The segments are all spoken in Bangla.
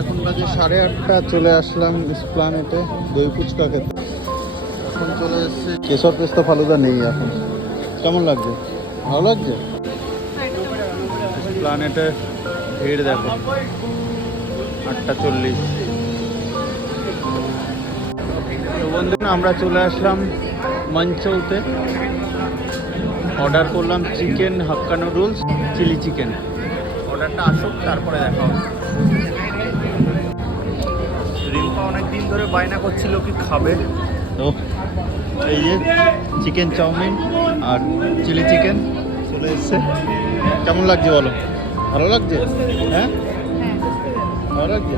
এখন বাজে সাড়ে আটটা, চলে আসলাম প্ল্যানেটে দই ফুচকা খেতে। এখন চলে এসেছে। কেশর পেস্তা ফালুদা নেই এখন। কেমন লাগছে? ভালো লাগছে? প্ল্যানেটে ভিড় দেখো। আটটা চল্লিশ। তো বন্ধু, আমরা চলে আসলাম মঞ্চৌতে। অর্ডার করলাম chicken hakka noodles, chilli chicken. অর্ডারটা আসুক, তারপরে দেখা হবে। রিম্পা অনেক দিন ধরে বায়না করছিল কি খাবে। তো এই যে চিকেন চাউমিন আর চিলি চিকেন চলে এসছে। কেমন লাগছে বলো? ভালো লাগছে? হ্যাঁ? ভালো লাগছে?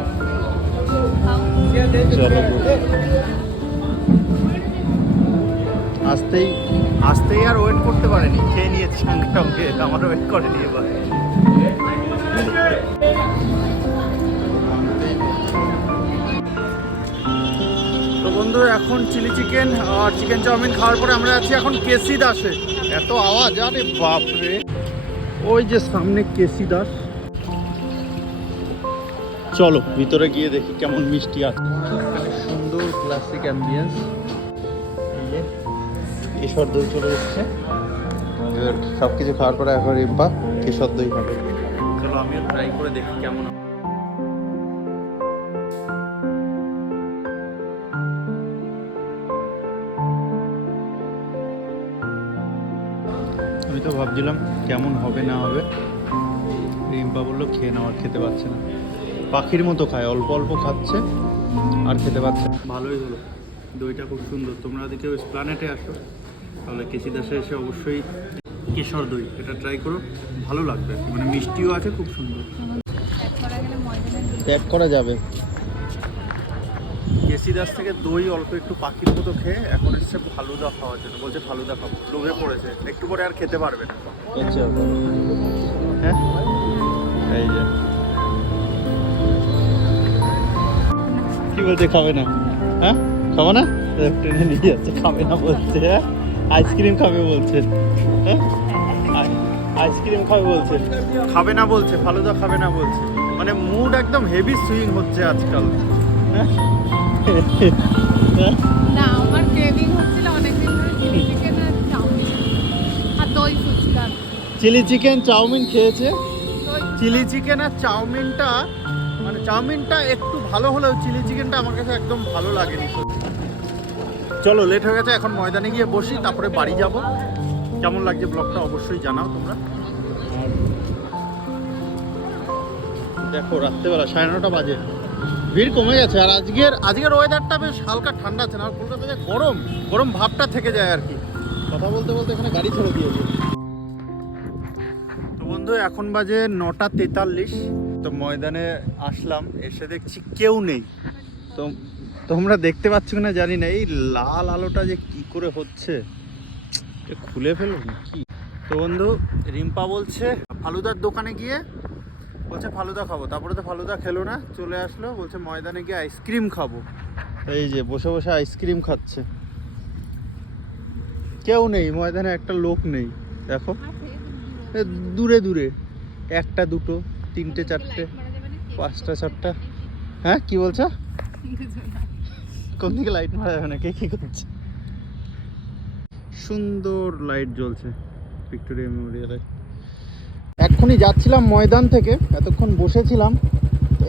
চলো। আসতেই আসতেই আর ওয়েট করতে পারেনি খেয়ে নিয়েছি সঙ্গে সঙ্গে আমারও ওয়েট করেনি এবার। বন্ধু এখন চিলি চিকেন আর চিকেন চাউমিন খাওয়ার পরে আমরা আছি এখন কেসি দাসে। এত আওয়াজ আরে বাপরে। ওই যে সামনে কেসি দাস। চলো ভিতরে গিয়ে দেখি কেমন মিষ্টি আছে। সুন্দর ক্লাসিক অ্যাম্বিয়েন্স কেশর দই চলে এসছে। সব কিছু খাওয়ার পরে এখন রিম্পা কেশর দই খাবে। চলো আমিও ট্রাই করে দেখি কেমন আমি তো ভাবছিলাম কেমন হবে না হবে। রিম্পা বলল খেয়ে নাও আর খেতে পারছে না। পাখির মতো খায় অল্প অল্প খাচ্ছে আর খেতে পারছে না। ভালোই হলো। দইটা খুব সুন্দর। তোমরা যদি কেউ প্ল্যানেটে আসো তাহলে কেসি দাসে এসে অবশ্যই কেশর দই এটা ট্রাই করো। ভালো লাগবে। মানে মিষ্টিও আছে খুব সুন্দর। প্যাক করা যাবে। কেসি দাস থেকে দই অল্প একটু পাখির মতো খেয়ে এখন এসছে ফালুদা খাওয়ার জন্য। বলছে ফালুদা খাব। লোভে পড়েছে। একটু পরে আর খেতে পারবে না। আচ্ছা হ্যাঁ? এই যে। কি বলছে খাবে না? হ্যাঁ? খাব না? ট্রেনে নিয়ে যাচ্ছে খাবে না বলছে হ্যাঁ? আইসক্রিম খাবে বলছে হ্যাঁ? আইসক্রিম খাবে বলছে। খাবে না বলছে ফালুদা খাবে না বলছে। মানে মুড একদম হেভি সুইং হচ্ছে আজকাল? না আমার ক্রেভিং হচ্ছিল অনেকদিন ধরে চিলি চিকেন আর চাউমিন। আর দই ফুচকা। চিলি চিকেন চাউমিন খেয়েছে? চিলি চিকেন আর চাউমিনটা মানে চাউমিনটা একটু ভালো হলেও চিলি চিকেনটা আমার কাছে একদম ভালো লাগেনি। চলো লেট হয়ে গেছে এখন ময়দানে গিয়ে বসি তারপরে বাড়ি যাব। কেমন লাগছে ব্লগটা অবশ্যই জানাও তোমরা। দেখো রাত্রেবেলা সাড়ে নটা বাজে। ভিড় কমে গেছে। আর আজকের আজকের ওয়েদারটা বেশ হালকা ঠান্ডা আছে না? আর কলকাতাতে গরম গরম ভাবটা থেকে যায় আর কি। কথা বলতে বলতে এখানে গাড়ি ছেড়ে দিয়েছে। তো বন্ধু, এখন বাজে নটা তেতাল্লিশ। তো ময়দানে আসলাম, এসে দেখছি কেউ নেই। তো তোমরা দেখতে পাচ্ছ না জানি না, এই লাল আলোটা যে কি করে হচ্ছে খুলে ফেলো কি তো বন্ধু, রিম্পা বলছে ফালুদার দোকানে গিয়ে বলছে, ফালুদা খাব। তারপরে তো ফালুদা খেলো না, চলে আসলো, বলছে, ময়দানে গিয়ে আইসক্রিম খাব। এই যে, বসে বসে আইসক্রিম খাচ্ছে। কেউ নেই, ময়দানে একটা লোক নেই, দেখো। দূরে দূরে, একটা, দুটো, তিনটে, চারটে, পাঁচটা চারটা হ্যাঁ কি বলছো? কোন দিকে লাইট মারা যাবে না কে কি করছে? সুন্দর লাইট জ্বলছে ভিক্টোরিয়া মেমোরিয়ালে এক্ষুনি যাচ্ছিলাম ময়দান থেকে, এতক্ষণ বসেছিলাম।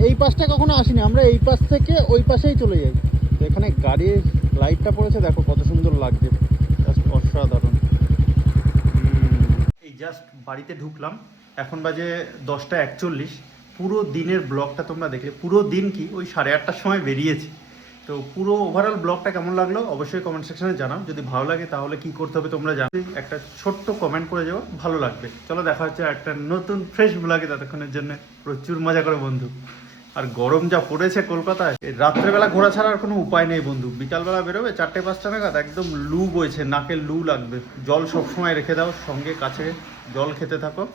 এই পাশটা কখনো আসিনি, আমরা এই পাশ থেকে ওই পাশেই চলে যাই। তো এখানে গাড়ির লাইটটা পড়েছে, দেখো কত সুন্দর লাগছে। অসাধারণ। এই জাস্ট বাড়িতে ঢুকলাম, এখন বাজে দশটা একচল্লিশ। পুরো দিনের ব্লগটা তোমরা দেখলে, পুরো দিন কি? ওই সাড়ে আটটার সময় বেরিয়েছি। তো পুরো ওভারঅল ব্লগটা কেমন লাগল অবশ্যই কমেন্ট সেকশনে জানাও। যদি ভালো লাগে তাহলে কি করতে হবে তোমরা জানো। একটা ছোট্ট কমেন্ট করে যাও, ভালো লাগবে। চলো দেখা হচ্ছে একটা নতুন ফ্রেশ ব্লগে ততক্ষণের জন্য। প্রচুর মজা করে বন্ধু। আর গরম যা পড়েছে কলকাতায় রাত্রেবেলা ঘোরা ছাড়ার কোনো উপায় নেই বন্ধু। বিকালবেলা বেরোবে চারটে পাঁচটা নাগাদ, একদম লু বইছে, নাকে লু লাগবে। জল সবসময় রেখে দাও, সঙ্গে কাছে জল খেতে থাকো।